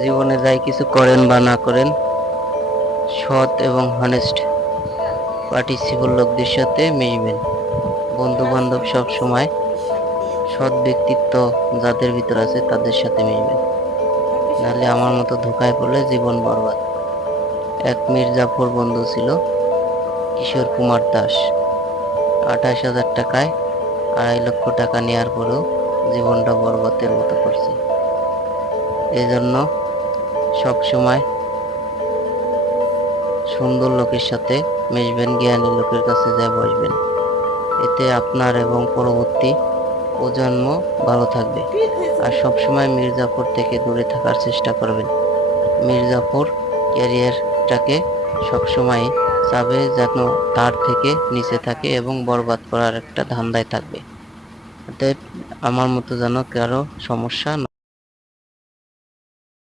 জীবনে যাই কিছু করেন বা না করেন, সৎ এবং হনেস্ট পার্টিসিপল লোকদের সাথে মিশবেন। বন্ধু বান্ধব সব সময় সৎ ব্যক্তিত্ব যাদের ভিতর আছে তাদের সাথে মিশবেন, নাহলে আমার মতো ধোকায় পড়লে জীবন বরবাদ। এক মির্জাফর বন্ধু ছিল, কিশোর কুমার দাস। 28,000 টাকায় 2.5 লক্ষ টাকা নেওয়ার পরেও জীবনটা বরবাদের মতো করছে। এই জন্য সবসময় সুন্দর লোকের সাথে মিশবেন, জ্ঞানী লোকের কাছে যায় বসবেন। এতে আপনার এবং পরবর্তী প্রজন্ম ভালো থাকবে। আর সবসময় মির্জাফর থেকে দূরে থাকার চেষ্টা করবেন। মির্জাফর ক্যারিয়ারটাকে সবসময় চাবে যেন তার থেকে নিচে থাকে এবং বরবাদ করার একটা ধান্দায় থাকবে। অতএব আমার মতো যেন কারো সমস্যা